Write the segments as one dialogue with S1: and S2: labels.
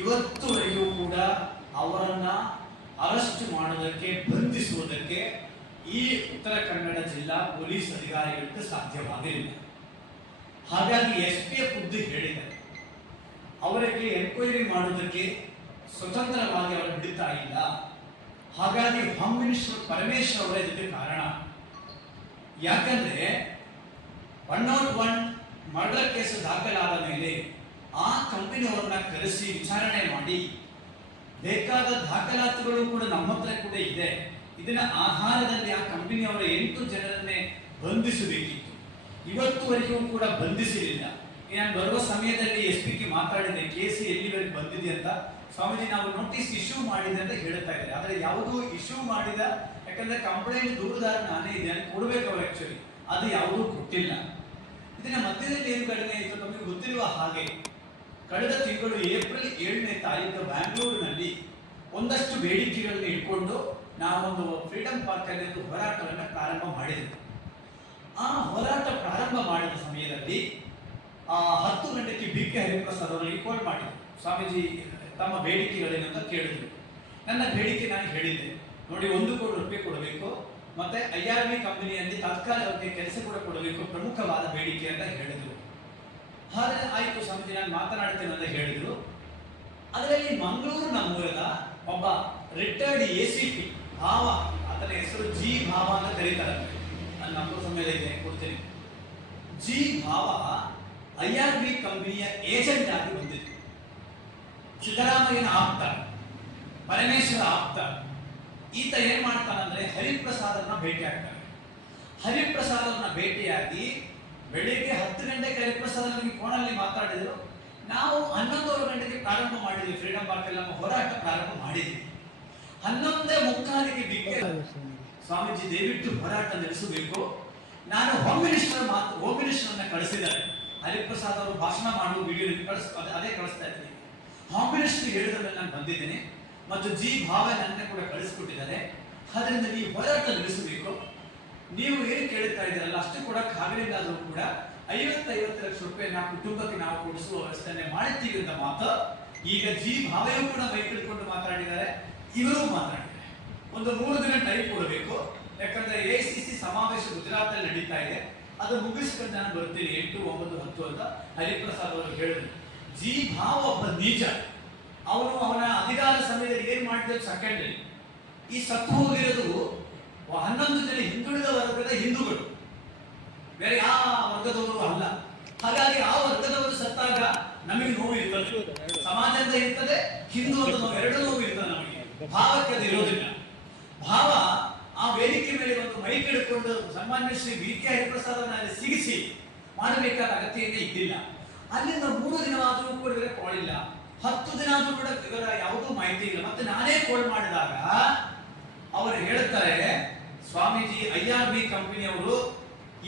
S1: ಇವತ್ತುವರೆಗೂ ಕೂಡ ಅವರನ್ನ ಅರೆಸ್ಟ್ ಮಾಡೋದಕ್ಕೆ, ಬಂಧಿಸುವುದಕ್ಕೆ ಈ ಉತ್ತರ ಕನ್ನಡ ಜಿಲ್ಲಾ ಪೊಲೀಸ್ ಅಧಿಕಾರಿಗಳಿಗೆ ಸಾಧ್ಯವಾಗಿಲ್ಲ ಹಾಗಾಗಿ ಎಸ್ ಪಿ ಎಫ್ ಖುದ್ದು ಹೇಳಿದ್ದಾರೆ. ಅವರಿಗೆ ಎನ್ಕ್ವೈರಿ ಮಾಡೋದಕ್ಕೆ ಸ್ವತಂತ್ರವಾಗಿ ಅವರು ಬಿಡುತ್ತಾ ಇಲ್ಲ. ಹಾಗಾಗಿ ಹೋಮ್ ಮಿನಿಸ್ಟರ್ ಪರಮೇಶ್ವರ್ ಅವರ ಇದಕ್ಕೆ ಕಾರಣ. ಯಾಕಂದ್ರೆ one not one murder case ದಾಖಲಾದ ಮೇಲೆ ಆ ಕಂಪನಿಯವರನ್ನ ಕರೆಸಿ ವಿಚಾರಣೆ ಮಾಡಿ. ಬೇಕಾದ ದಾಖಲಾತಿಗಳು ಕೂಡ ನಮ್ಮ ಹತ್ರ ಕೂಡ ಇದೆ. ಇದರ ಆಧಾರದಲ್ಲಿ ಆ ಕಂಪನಿಯವರ ಎಂಟು ಜನರನ್ನೇ ಬಂಧಿಸಬೇಕಿತ್ತು. ಇವತ್ತುವರೆಗೂ ಕೂಡ ಬಂಧಿಸಲಿಲ್ಲ ನಾನು ಬರುವ ಸಮಯದಲ್ಲಿ ಎಸ್ ಪಿ ಕೆ ಮಾತಾಡಿದೆ ಕೇಸ್ ಎಲ್ಲಿವರೆಗೆ ಬಂದಿದೆ ಅಂತ ಸ್ವಾಮೀಜಿ ನಾವು ನೋಟಿಸ್ ಇಶ್ಯೂ ಮಾಡಿದೆ ಅಂತ ಹೇಳ್ತಾ ಇದ್ದಾರೆ. ಆದರೆ ಯಾವುದೂ ಇಶ್ಯೂ ಮಾಡಿದ, ಯಾಕಂದ್ರೆ ಕಂಪ್ಲೇಂಟ್ ದೂರದಾರ ನಾನೇ ಇದೆ ಅಂತ ಕೊಡ್ಬೇಕು ಅವ್ರು ಆಕ್ಚುಲಿ ಅದು ಯಾವುದೂ ಕೊಟ್ಟಿಲ್ಲ. ಇದನ್ನ ಮಧ್ಯದಲ್ಲಿ ಏನು ಕಡಿಮೆ ಆಯಿತು ನಮಗೆ ಗೊತ್ತಿರುವ ಹಾಗೆ ಕಳೆದ ತಿಂಗಳು ಏಪ್ರಿಲ್ ಏಳನೇ ತಾರೀಕು ಬ್ಯಾಂಗ್ಳೂರಿನಲ್ಲಿ ಒಂದಷ್ಟು ಬೇಡಿಕೆಗಳನ್ನು ಇಟ್ಕೊಂಡು ನಾವೊಂದು ಫ್ರೀಡಂ ಪಾರ್ಕ್ ಅಲ್ಲಿ ಹೋರಾಟವನ್ನು ಪ್ರಾರಂಭ ಮಾಡಿದ್ವಿ. ಆ ಹೋರಾಟ ಪ್ರಾರಂಭ ಮಾಡಿದ ಸಮಯದಲ್ಲಿ ಆ ಹತ್ತು ಗಂಟೆಗೆ ಬಿ ಕೆ ಹರಿಪ್ರಸಾದ್ ಅವರಿಗೆ ಕಾಲ್ ಮಾಡಿದ್ರು ಸ್ವಾಮೀಜಿ, ತಮ್ಮ ಬೇಡಿಕೆಗಳೇನಂತ ಕೇಳಿದ್ರು ನನ್ನ ಬೇಡಿಕೆ ನಾನು ಹೇಳಿದ್ದೆ. ನೋಡಿ, ಒಂದು ಕೋಟಿ ರೂಪಾಯಿ ಕೊಡಬೇಕು, ಮತ್ತೆ ಐ ಆರ್ ಬಿ ಕಂಪನಿಯಲ್ಲಿ ತಾತ್ಕಾಲಿಕವಾಗಿ ಕೆಲಸ ಕೂಡ ಕೊಡಬೇಕು ಪ್ರಮುಖವಾದ ಬೇಡಿಕೆ ಅಂತ ಹೇಳಿದ್ರು. ಹಾಗೆ ಆಯ್ತು ಸ್ವಾಮೀಜಿ, ನಾನು ಮಾತನಾಡ್ತೇನೆ ಅಂತ ಹೇಳಿದರು. ಅದರಲ್ಲಿ ಮಂಗಳೂರಿನ ನಮ್ಮೂರದ ಒಬ್ಬ ರಿಟೈರ್ಡ್ ಎ ಸಿ ಪಿ ಭಾವ, ಆತನ ಹೆಸರು ಜಿ ಭಾವ ಅಂತ ಕರೀತಾರೆ. ನಾನು ನಂಬರ್ ಸಮಯ ಇದೆ ಕೊಡ್ತೀನಿ. ಜಿ ಭಾವ ಐ ಆರ್ ಬಿ ಕಂಪನಿಯ ಏಜೆಂಟ್ ಆಗಿ ಬಂದಿತ್ತು ಸಿದ್ದರಾಮಯ್ಯನ ಆಪ್ತ, ಪರಮೇಶ್ವರ ಆಪ್ತ. ಈತ ಏನ್ ಮಾಡ್ತಾನಂದ್ರೆ ಹರಿಪ್ರಸಾದನ್ನ ಭೇಟಿ ಆಗ್ತಾನೆ. ಹರಿಪ್ರಸಾದನ್ನ ಭೇಟಿಯಾಗಿ ಬೆಳಿಗ್ಗೆ ಹತ್ತು ಗಂಟೆಗೆ ಹರಿಪ್ರಸಾದ್ ನಮಗೆ ಫೋನಲ್ಲಿ ಮಾತಾಡಿದ್ರು. ನಾವು ಹನ್ನೊಂದೂವರೆ ಗಂಟೆಗೆ ಪ್ರಾರಂಭ ಮಾಡಿದ್ವಿ. ಫ್ರೀಡಂ ಪಾರ್ಕ್ ಎಲ್ಲ ಹೋರಾಟ ಪ್ರಾರಂಭ ಮಾಡಿದ್ವಿ. ಹನ್ನೊಂದೇ ಮುಕ್ಕಾಲಿಗೆ ಬಿಕ್ಕೆ ಸ್ವಾಮೀಜಿ, ದಯವಿಟ್ಟು ಹೋರಾಟ ನಡೆಸಬೇಕು. ನಾನು ಹೋಮ್ ಮಿನಿಸ್ಟರ್ ಮಾತು ಹೋಮ್ ಮಿನಿಸ್ಟರ್ ಅನ್ನ ಕಳಿಸಿದ್ದಾರೆ. ಹರಿಪ್ರಸಾದ್ ಅವರು ಭಾಷಣ ಮಾಡುವ ವಿಡಿಯೋ ಕಳಿಸ್ ಅದೇ- ಕಳಿಸ್ತಾ ಇದ್ದೀನಿ ಹೋಮ್ ಮಿನಿಸ್ಟರ್ ಹೇಳಿದ್ರೆ ನಾನು ಬಂದಿದ್ದೀನಿ. ಮತ್ತು ಜಿ ಭಾವ ನನ್ನ ಕೂಡ ಕಳಿಸ್ಕೊಟ್ಟಿದ್ದಾರೆ. ಅದರಿಂದ ನೀವು ಹೋರಾಟ ನೀವು ಏನು ಕೇಳ್ತಾ ಇದ್ದೀರಲ್ಲ, ಅಷ್ಟು ಕೂಡ ಆಗಲಿಲ್ಲ ಆದರೂ ಕೂಡ ಐವತ್ತೈವತ್ತು ಲಕ್ಷ ರೂಪಾಯಿ ನಾವು ಕುಟುಂಬಕ್ಕೆ ನಾವು ಕೊಡಿಸುವ ವ್ಯವಸ್ಥೆಯನ್ನೇ ಮಾಡುತ್ತೀವಿ ಅಂತ ಮಾತು ಈಗ ಜಿ ಭಾವೆಯೂ ಕೂಡ ಮೈ ಹಿಡ್ಕೊಂಡು ಮಾತಾಡಿದ್ದಾರೆ, ಇವರು ಮಾತಾಡಿದ್ದಾರೆ. ಒಂದು ಮೂರು ದಿನ ಟೈಮ್ ಕೊಡಬೇಕು. ಯಾಕಂದ್ರೆ ಎ ಸಿ ಸಿ ಸಮಾವೇಶ ಗುಜರಾತ್ ಅಲ್ಲಿ ನಡೀತಾ ಇದೆ. ಅದು ಮುಗಿಸ್ಕೊಂಡು ನಾನು ಬರ್ತೀನಿ ಎಂಟು, ಒಂಬತ್ತು, ಹತ್ತು ಅಂತ ಹರಿಪ್ರಸಾದ್ ಅವರು ಹೇಳಿದ್ರು. ಜಿ ಭಾವ ಒಬ್ಬ ನೀಚ. ಅವನು ಅವನ ಅಧಿಕಾರ ಸಮಯದಲ್ಲಿ ಏನ್ ಮಾಡಿದ್ರು ಸೆಕೆಂಡ್ ಈ ಸತ್ತು ಹೋಗಿರೋದು ಹನ್ನೊಂದು ಜನ ಹಿಂದುಳಿದ ವರ್ಗದ ಹಿಂದೂಗಳು. ಬೇರೆ ಯಾವ ವರ್ಗದವರು ಅಲ್ಲ. ಹಾಗಾಗಿ ಆ ವರ್ಗದವರು ಸತ್ತಾಗ ನಮಗೆ ನೋವು ಇರ್ತದೆ. ಸಮಾಜದಿಂದ ಇರ್ತದೆ ಹಿಂದೂ ಅಂತ ನೋವು, ಎರಡು ನೋವು ಇರ್ತದೆ ನಮಗೆ. ಭಾವಕ್ಕೆ ಅದು ಇರೋದಿಲ್ಲ. ಭಾವ ಆ ವೇದಿಕೆ ಮೇಲೆ ಒಂದು ಮೈ ಹಿಡ್ಕೊಂಡು ಸನ್ಮಾನ್ಯ ಶ್ರೀ ವಿ ಕೆ ಹರಿಪ್ರಸಾದನ ಸಿಗಿಸಿ ಮಾಡಬೇಕಾದ ಅಗತ್ಯತೆ ಇದ್ದಿಲ್ಲ. ಅಲ್ಲಿಂದ ಮೂರು ದಿನವಾದರೂ ಕೂಡ ಇವರ ಕಾಲ್ ಇಲ್ಲ. ಹತ್ತು ದಿನ ಆದರೂ ಕೂಡ ಇವರ ಯಾವುದೂ ಮಾಹಿತಿ ಇಲ್ಲ. ಮತ್ತೆ ನಾನೇ ಕಾಲ್ ಮಾಡಿದಾಗ ಅವರು ಹೇಳ್ತಾರೆ ಸ್ವಾಮೀಜಿ ಐ ಆರ್ ಬಿ ಕಂಪನಿಯವರು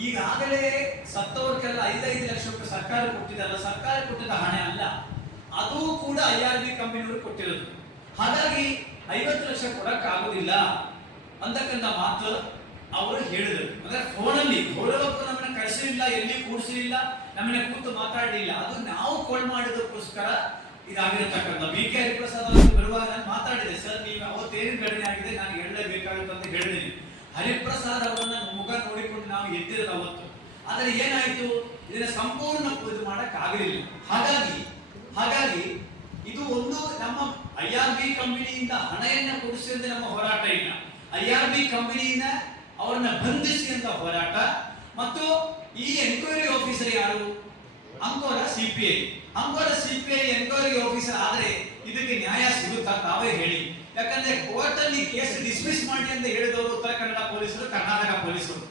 S1: ಈಗಾಗಲೇ ಸತ್ತವರಿಗೆಲ್ಲ ಐದೈದು ಲಕ್ಷ ರೂಪಾಯಿ ಸರ್ಕಾರ ಕೊಟ್ಟಿದ್ದಲ್ಲ ಸರ್ಕಾರ ಕೊಟ್ಟಿದ್ದ ಹಣ ಅಲ್ಲ, ಅದು ಕೂಡ ಐ ಆರ್ ಬಿ ಕಂಪನಿಯವರು ಕೊಟ್ಟಿರೋದು. ಹಾಗಾಗಿ ಐವತ್ತು ಲಕ್ಷ ಕೊಡಕ್ ಆಗುದಿಲ್ಲ ಅಂತಕ್ಕಂಥ ಮಾತು ಅವರು ಹೇಳಿದರು. ಅಂದ್ರೆ ಫೋನಲ್ಲಿ ಗೌರವಕ್ಕೂ ನಮ್ಮನ್ನ ಕಳಿಸಲಿಲ್ಲ ಎಲ್ಲಿ ಕೂಡಿಸಲಿಲ್ಲ ನಮ್ಮನ್ನ ಕೂತು ಮಾತಾಡಲಿಲ್ಲ. ಅದು ನಾವು ಕೋಲ್ ಮಾಡಿದಕ್ಕೋಸ್ಕರ ಇದಾಗಿರತಕ್ಕಂಥ ಬಿ ಕೆ ಹರಿಪ್ರಸಾದ್ ಅವರು ಬರುವಾಗ ನಾನು ಮಾತಾಡಿದೆ, ಸರ್, ನೀವು ಅವತ್ತೇನು ಘಟನೆ ಆಗಿದೆ, ನಾನು ಹೇಳಲೇಬೇಕಾಗುತ್ತೆ ಅಂತ ಹೇಳಿದ್ದೀನಿ ಹರಿಪ್ರಸಾದ್ ಅವರನ್ನ ಮುಖ ನೋಡಿಕೊಂಡು ನಾವು ಎದ್ದಿರಲ್ಲ ಅವತ್ತು. ಆದರೆ ಏನಾಯ್ತು? ಇದನ್ನ ಸಂಪೂರ್ಣ ಇದು ಮಾಡಕ್ ಆಗಲಿಲ್ಲ ಹಾಗಾಗಿ ಹಾಗಾಗಿ ಇದು ಒಂದು ನಮ್ಮ ಐ ಆರ್ ಬಿ ಕಂಪನಿಯಿಂದ ಹಣೆಯನ್ನ ಕೊಡಿಸಿದ್ರೆ ನಮ್ಮ ಹೋರಾಟ ಇಲ್ಲ. ಐ ಆರ್ ಬಿ ಕಂಪನಿಯಿಂದ ಅವರನ್ನ ಬಂಧಿಸಿ ಅಂತ ಹೋರಾಟ. ಮತ್ತು ಈ ಎನ್ಕ್ವೈರಿ ಆಫೀಸರ್ ಯಾರು? ಅಂಕೋರ CPI Ankola CPI enquiry officer ಆದ್ರೆ ಇದಕ್ಕೆ ನ್ಯಾಯ ಸಿಗುತ್ತಾ ತಾವೇ ಹೇಳಿ. ಯಾಕಂದ್ರೆ ಕೋರ್ಟ್ ಅಲ್ಲಿ ಕೇಸ್ ಡಿಸ್ಮಿಸ್ ಮಾಡಿ ಅಂತ ಹೇಳಿದವರು ಕರ್ನಾಟಕ ಪೊಲೀಸರು.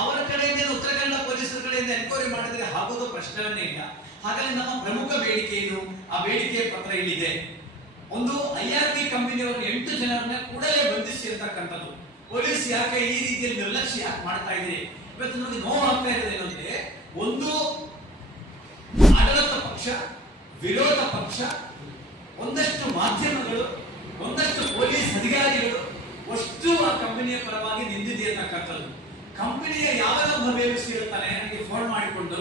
S1: ಅವರ ಕಡೆಯಿಂದ ಉತ್ತರ ಕನ್ನಡ ಪೊಲೀಸರ ಕಡೆಯಿಂದ ಎನ್ಕ್ವೈರಿ ಮಾಡಿದ್ರೆ ಆಗೋದು ಪ್ರಶ್ನೆ ಇಲ್ಲ. ಹಾಗಾಗಿ ನಮ್ಮ ಪ್ರಮುಖ ಬೇಡಿಕೆ ಏನು ಆ ಬೇಡಿಕೆ ಪತ್ರ ಇಲ್ಲಿದೆ. ಒಂದು ಐ ಆರ್ ಪಿ ಕಂಪನಿಯವರು ಎಂಟು ಜನರನ್ನ ಕೂಡಲೇ ಬಂಧಿಸಿ ಅಂತಕ್ಕಂಥದ್ದು. ಪೊಲೀಸ್ ಯಾಕೆ ಈ ರೀತಿಯಲ್ಲಿ ನಿರ್ಲಕ್ಷ್ಯ ಯಾಕೆ ಮಾಡ್ತಾ ಇದೆ ಇವತ್ತು ನಮಗೆ ನೋವು ಆಗ್ತಾ ಇರೋದು ಏನಂದ್ರೆ, ಒಂದು ಆಡಳಿತ ಪಕ್ಷ, ವಿರೋಧ ಪಕ್ಷ, ಒಂದಷ್ಟು ಮಾಧ್ಯಮಗಳು ಒಂದಷ್ಟು ಪೊಲೀಸ್ ಅಧಿಕಾರಿಗಳು ಅಷ್ಟು ಆ ಕಂಪನಿಯ ಪರವಾಗಿ ನಿಂದಿದೆ ಅಂತಕ್ಕಂಥದ್ದು ಕಂಪನಿಯ ಯಾವಾಗ ಸಿಗುತ್ತಾನೆ ನನಗೆ ಫೋನ್ ಮಾಡಿಕೊಂಡು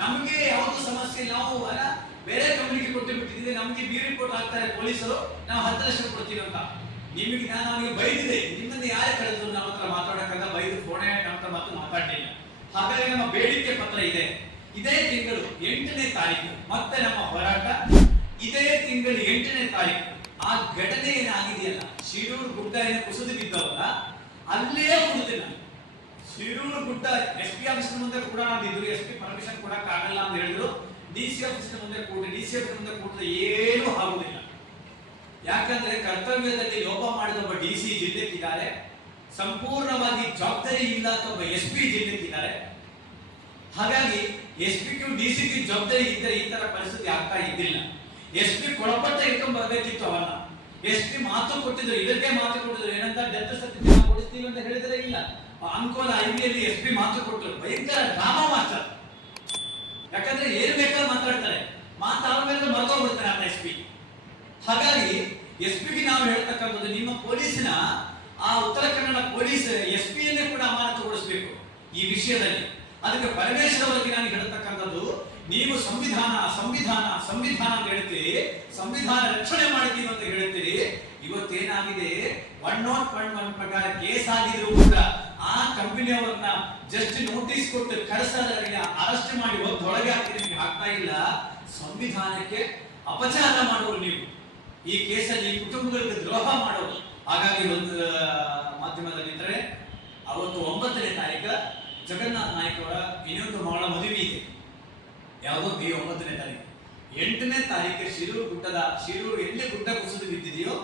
S1: ನಮಗೆ ಯಾವುದು ಸಮಸ್ಯೆ ನಾವು ಅಲ್ಲ ಬೇರೆ ಕಂಪ್ನಿಗೆ ಕೊಟ್ಟು ಬಿಟ್ಟಿದ್ದೀವಿ, ನಮಗೆ ಬಿ ರಿಪೋರ್ಟ್ ಹಾಕ್ತಾರೆ ಪೊಲೀಸರು, ನಾವು ಹತ್ತು ಲಕ್ಷ ಕೊಡ್ತೀವಿ ಅಂತ. ನಿಮಗೆ ನಾನು ಅವನಿಗೆ ಬೈದಿದೆ ನಿಮ್ಮನ್ನ ಯಾರು ಕರೆದ್ರು ನಮ್ಮ ಹತ್ರ ಮಾತಾಡಕ್ಕಂತ ಬೈದು ಫೋನೇ ಅಂತ ಮಾತು ಮಾತಾಡಲಿಲ್ಲ. ಹಾಗಾಗಿ ನಮ್ಮ ಬೇಡಿಕೆ ಪತ್ರ ಇದೆ. ಇದೇ ತಿಂಗಳು ಎಂಟನೇ ತಾರೀಕು, ಮತ್ತೆ ನಮ್ಮ ಹೋರಾಟ ಇದೇ ತಿಂಗಳು ಎಂಟನೇ ತಾರೀಕು. ಆ ಘಟನೆ ಏನಾಗಿದೆಯಲ್ಲ ಶಿರೂರು ಗುಡ್ಡ ಏನು ಕುಸಿದು ಬಿದ್ದವಲ್ಲ, ಅಲ್ಲೇ ಕುಡಿದಿಲ್ಲ ಶಿರೂರು ಗುಡ್ಡ ಎಸ್ ಪಿ ಆಫೀಸ್ ಮುಂದೆ ಕೂಡ ಅಂದಿದ್ರು ಎಸ್ ಪಿ ಪರ್ಮಿಷನ್ ಕೂಡ ಆಗಲ್ಲ ಅಂತ ಹೇಳಿದ್ರು. ಡಿ ಸಿ ಆಫೀಸ್ ಮುಂದೆ ಕೂಡ ಡಿ ಸಿ ಆಫೀಸ್ ಮುಂದೆ ಕೂಡ ಏನೂ ಆಗುದಿಲ್ಲ. ಯಾಕಂದ್ರೆ ಕರ್ತವ್ಯದಲ್ಲಿ ಲೋಪ ಮಾಡಿದ ಒಬ್ಬ ಡಿ ಸಿ ಜಿಲ್ಲೆಗಿದ್ದಾರೆ ಸಂಪೂರ್ಣವಾಗಿ ಜವಾಬ್ದಾರಿ ಇಲ್ಲ ಒಬ್ಬ ಎಸ್ ಪಿ ಜಿಲ್ಲೆಗಿದ್ದಾರೆ ಹಾಗಾಗಿ S P Q D C Q ಜವಾಬ್ದಾರಿ ಇದ್ದರೆ ಈ ತರ ಪರಿಸ್ಥಿತಿ ಆಗ್ತಾ ಇದ್ದಿಲ್ಲ. ಎಸ್ ಪಿ ಕೊಳಪಟ್ಟ ಇಟ್ಕೊಂಡ್ ಬರ್ಬೇಕಿತ್ತು ಅವನ್ನ ಎಸ್ ಪಿ ಮಾತು ಕೊಟ್ಟಿದ್ರು. ಇದಕ್ಕೆ ಮಾತು ಕೊಟ್ಟಿದ್ರು. ಏನಂತ ಡೆತ್ ಸರ್ಟಿಫಿಕೇಟ್ ಕೊಡಿಸ್ತೀವಿ ಅಂತ ಹೇಳಿದ್ರೆ ಇಲ್ಲ. ಅಂಕೋಲ ಐಬಿಯಲ್ಲಿ ಎಸ್ ಪಿ ಮಾತು ಕೊಟ್ಟರು ಭಯಂಕರ ಡ್ರಾಮಾ ಮಾಸ್ಟರ್ ಯಾಕಂದ್ರೆ ಏನ್ ಬೇಕಾದ್ರೆ ಮಾತಾಡ್ತಾರೆ. ಮಾತಾದ್ಮೇಲೆ ಮರ್ತೋಗ್ಬಿಡ್ತಾರೆ ಅಂತ ಎಸ್ ಪಿ. ಹಾಗಾಗಿ ಎಸ್ ಪಿಗೆ ನಾವು ಹೇಳ್ತಕ್ಕಂಥದ್ದು, ನಿಮ್ಮ ಪೊಲೀಸಿನ ಆ ಉತ್ತರ ಕನ್ನಡ ಪೊಲೀಸ್ ಎಸ್ ಪಿಯನ್ನೇ ಕೂಡ ಅಮಾನತುಗೊಳಿಸಬೇಕು ಈ ವಿಷಯದಲ್ಲಿ. ಅದಕ್ಕೆ ಪರಮೇಶ್ವರ ಅವರಿಗೆ ನಾನು ಹೇಳ್ತಕ್ಕಂಥದ್ದು, ನೀವು ಸಂವಿಧಾನ ಸಂವಿಧಾನ ಸಂವಿಧಾನ ಅಂತ ಹೇಳ್ತೀರಿ, ಸಂವಿಧಾನ ರಕ್ಷಣೆ ಮಾಡಿದ್ದೀವಿ ಅಂತ ಹೇಳ್ತೀರಿ. ಇವತ್ತೇನಾಗಿದೆ? ಒನ್ ನಾಟ್ ಒನ್ ಒನ್ ಪ್ರಕಾರ ಕೇಸ್ ಆಗಿದ್ರು ಕಂಪನಿಯವರನ್ನ ಜಸ್ಟ್ ನೋಟಿಸ್ ಕೊಟ್ಟು ಕರೆಸೋದರಿಗೆ ಅರೆಸ್ಟ್ ಮಾಡಿ ಹೋಗಿ ಒಳಗೆ ಹಾಕಿ ನಿಮಗೆ ಆಗ್ತಾ ಇಲ್ಲ, ಸಂವಿಧಾನಕ್ಕೆ ಅಪಚಾರ ಮಾಡೋರು ನೀವು. ಈ ಕೇಸಲ್ಲಿ ಕುಟುಂಬಗಳಿಗೆ ದ್ರೋಹ ಮಾಡೋರು. ಹಾಗಾಗಿ ಒಂದು ಮಾಧ್ಯಮದಲ್ಲಿದ್ದರೆ ಅವತ್ತು ಒಂಬತ್ತನೇ ತಾರೀಕ ಜಗನ್ನಾಥ್ ನಾಯ್ಕ ಅವರ ಇನ್ನೊಂದು ಮಗಳ ಮದುವೆ ಇದೆ. ಯಾವುದೋ? ಮೇ ಒಂಬತ್ತನೇ ತಾರೀಕು. ಎಂಟನೇ ತಾರೀಕು ಶಿರೂರು ಗುಡ್ಡದ, ಶಿರೂರು ಎಲ್ಲಿ ಗುಡ್ಡ ಕುಸಿದು ಬಿದ್ದಿದೆಯೋ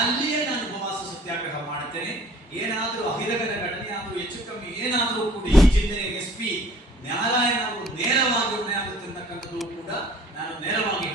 S1: ಅಲ್ಲಿಯೇ ನಾನು ಉಪವಾಸ ಸತ್ಯಾಗ್ರಹ ಮಾಡುತ್ತೇನೆ. ಏನಾದರೂ ಅಹಿತಕರ ಘಟನೆ ಆದರೂ ಹೆಚ್ಚು ಕಮ್ಮಿ ಏನಾದರೂ ಕೂಡ ಈ ಜಿಲ್ಲೆಯ ಎಸ್ ಪಿ ನ್ಯಾಯಾಲಯ ನೇರವಾಗಿ ಕೂಡ ನಾನು ನೇರವಾಗಿ